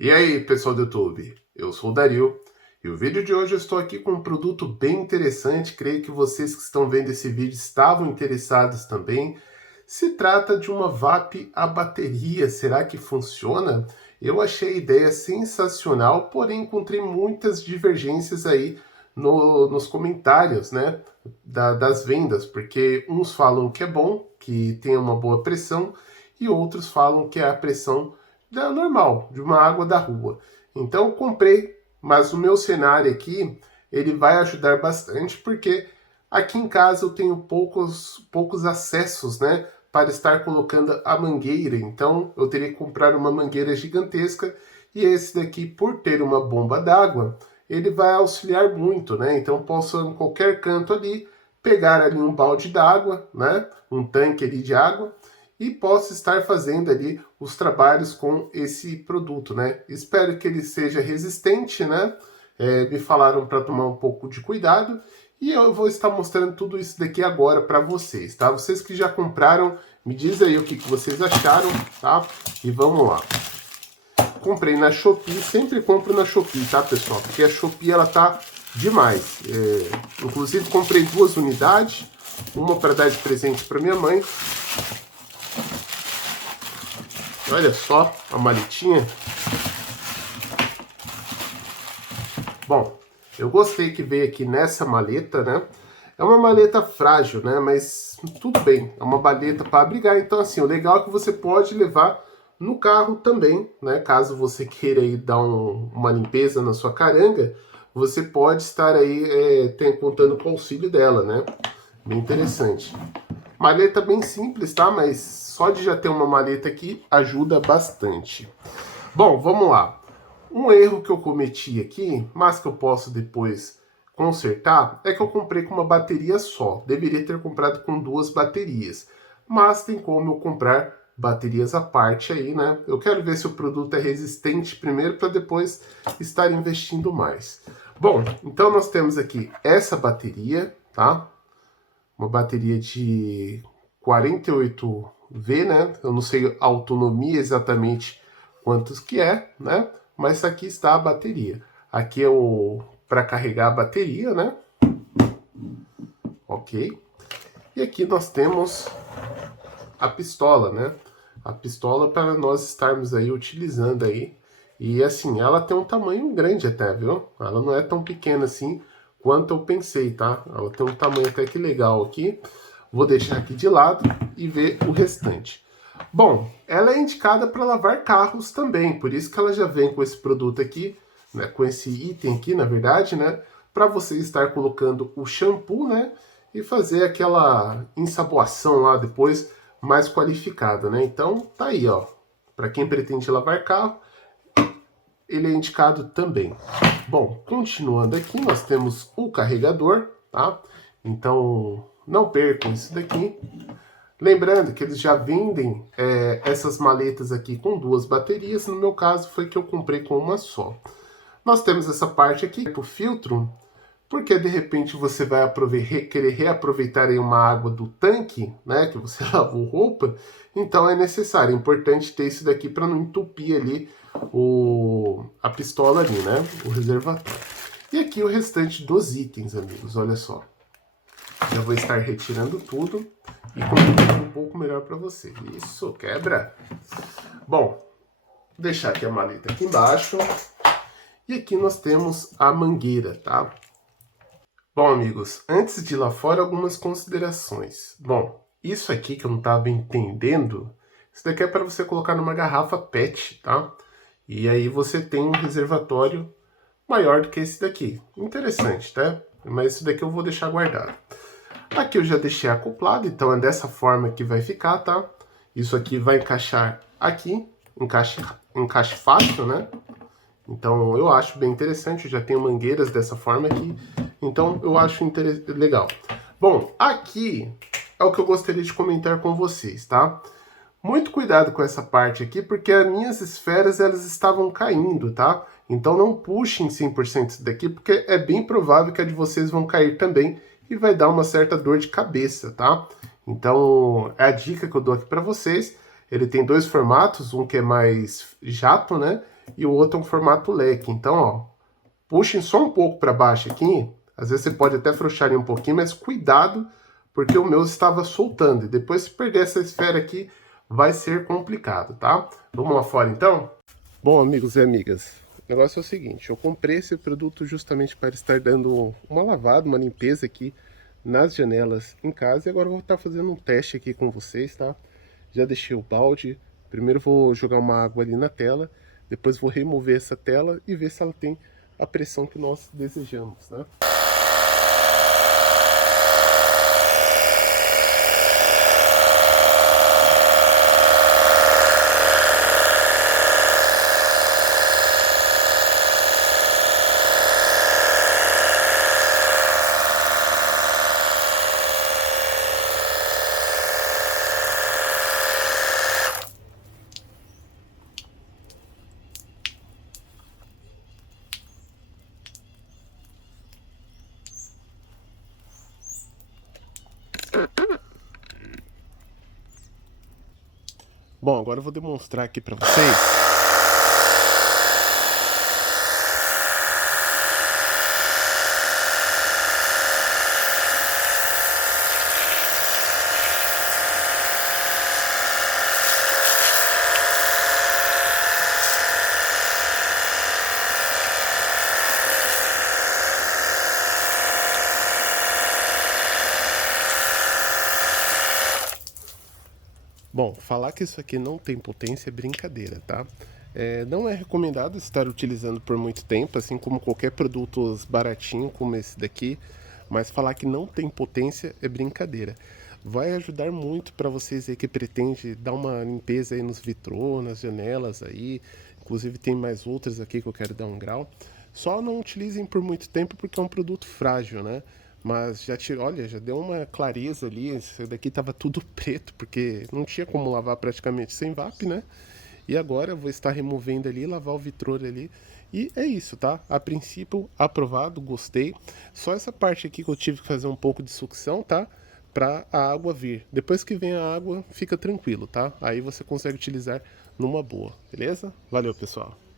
E aí, pessoal do YouTube? Eu sou o Dario e o vídeo de hoje eu estou aqui com um produto bem interessante. Creio que vocês que estão vendo esse vídeo estavam interessados também. Se trata de uma VAP a bateria. Será que funciona? Eu achei a ideia sensacional, porém encontrei muitas divergências aí nos comentários, né, das vendas, porque uns falam que é bom, que tem uma boa pressão, e outros falam que é a pressão normal, de uma água da rua. Então eu comprei, mas o meu cenário aqui, ele vai ajudar bastante, porque aqui em casa eu tenho poucos acessos, né, para estar colocando a mangueira. Então eu teria que comprar uma mangueira gigantesca, e esse daqui, por ter uma bomba d'água, ele vai auxiliar muito, né? Então posso em qualquer canto ali pegar ali um balde d'água, né, um tanque ali de água, e posso estar fazendo ali os trabalhos com esse produto, né? Espero que ele seja resistente, né? Me falaram para tomar um pouco de cuidado e eu vou estar mostrando tudo isso daqui agora para vocês, tá? Vocês que já compraram, me diz aí o que vocês acharam, tá? E vamos lá. Comprei na Shopee, sempre compro na Shopee, tá, pessoal? Porque a Shopee, ela tá demais. Inclusive, comprei 2 unidades, uma para dar de presente para minha mãe. Olha só a maletinha. Bom, eu gostei que veio aqui nessa maleta, né? É uma maleta frágil, né? Mas tudo bem, é uma maleta para abrigar. Então, assim, o legal é que você pode levar no carro também, né? Caso você queira aí dar uma limpeza na sua caranga, você pode estar aí contando com o auxílio dela, né? Bem interessante. Maleta bem simples, tá? Mas só de já ter uma maleta aqui ajuda bastante. Bom, vamos lá. Um erro que eu cometi aqui, mas que eu posso depois consertar, é que eu comprei com uma bateria só. Deveria ter comprado com 2 baterias. Mas tem como eu comprar baterias à parte aí, né? Eu quero ver se o produto é resistente primeiro para depois estar investindo mais. Bom, então nós temos aqui essa bateria, tá? Uma bateria de 48V, né? Eu não sei a autonomia exatamente quantos que é, né? Mas aqui está a bateria. Aqui é o para carregar a bateria, né? Ok. E aqui nós temos a pistola, né? A pistola para nós estarmos aí utilizando aí. E assim, ela tem um tamanho grande até, viu? Ela não é tão pequena assim quanto eu pensei, tá? Ela tem um tamanho até que legal aqui. Vou deixar aqui de lado e ver o restante. Bom, ela é indicada para lavar carros também, por isso que ela já vem com esse produto aqui, né, com esse item aqui, na verdade, né, para você estar colocando o shampoo, né, e fazer aquela ensaboação lá depois mais qualificada, né? Então, tá aí, ó. Para quem pretende lavar carro, ele é indicado também. Bom, continuando aqui, nós temos o carregador, tá? Então, não percam isso daqui. Lembrando que eles já vendem essas maletas aqui com 2 baterias. No meu caso, foi que eu comprei com uma só. Nós temos essa parte aqui para o filtro, porque de repente você vai querer reaproveitar aí uma água do tanque, né, que você lavou roupa, então é necessário, é importante ter isso daqui para não entupir ali a pistola ali, né, o reservatório. E aqui o restante dos itens, amigos, olha só. Já vou estar retirando tudo e colocando um pouco melhor para você. Isso, quebra! Bom, vou deixar aqui a maleta aqui embaixo. E aqui nós temos a mangueira, tá? Bom, amigos, antes de ir lá fora, algumas considerações. Bom, isso aqui que eu não estava entendendo, isso daqui é para você colocar numa garrafa PET, tá? E aí você tem um reservatório maior do que esse daqui. Interessante, tá? Mas isso daqui eu vou deixar guardado. Aqui eu já deixei acoplado, então é dessa forma que vai ficar, tá? Isso aqui vai encaixar aqui, encaixe fácil, né? Então eu acho bem interessante, eu já tenho mangueiras dessa forma aqui, então eu acho legal. Bom, aqui é o que eu gostaria de comentar com vocês, tá? Muito cuidado com essa parte aqui, porque as minhas esferas elas estavam caindo, tá? Então não puxem 100% isso daqui, porque é bem provável que a de vocês vão cair também e vai dar uma certa dor de cabeça, tá? Então é a dica que eu dou aqui para vocês. Ele tem 2 formatos, um que é mais jato, né? e o outro é um formato leque. Então, ó, puxem só um pouco para baixo aqui. Às vezes você pode até afrouxar um pouquinho, mas cuidado, porque o meu estava soltando. E depois, se perder essa esfera aqui, vai ser complicado, tá? Vamos lá fora, então? Bom, amigos e amigas, o negócio é o seguinte. Eu comprei esse produto justamente para estar dando uma lavada, uma limpeza aqui nas janelas em casa. E agora eu vou estar fazendo um teste aqui com vocês, tá? Já deixei o balde. Primeiro vou jogar uma água ali na tela. Depois vou remover essa tela e ver se ela tem a pressão que nós desejamos, né? Bom, agora eu vou demonstrar aqui para vocês. Bom, falar que isso aqui não tem potência é brincadeira, tá? Não é recomendado estar utilizando por muito tempo, assim como qualquer produto baratinho como esse daqui, mas falar que não tem potência é brincadeira. Vai ajudar muito para vocês aí que pretende dar uma limpeza aí nos vitrô, nas janelas aí, inclusive tem mais outras aqui que eu quero dar um grau. Só não utilizem por muito tempo porque é um produto frágil, né? Mas já tirou, olha, já deu uma clareza ali. Esse daqui tava tudo preto, porque não tinha como lavar praticamente sem VAP, né? E agora eu vou estar removendo ali, lavar o vitrô ali. E é isso, tá? A princípio, aprovado, gostei. Só essa parte aqui que eu tive que fazer um pouco de sucção, tá? Pra a água vir. Depois que vem a água, fica tranquilo, tá? Aí você consegue utilizar numa boa, beleza? Valeu, pessoal.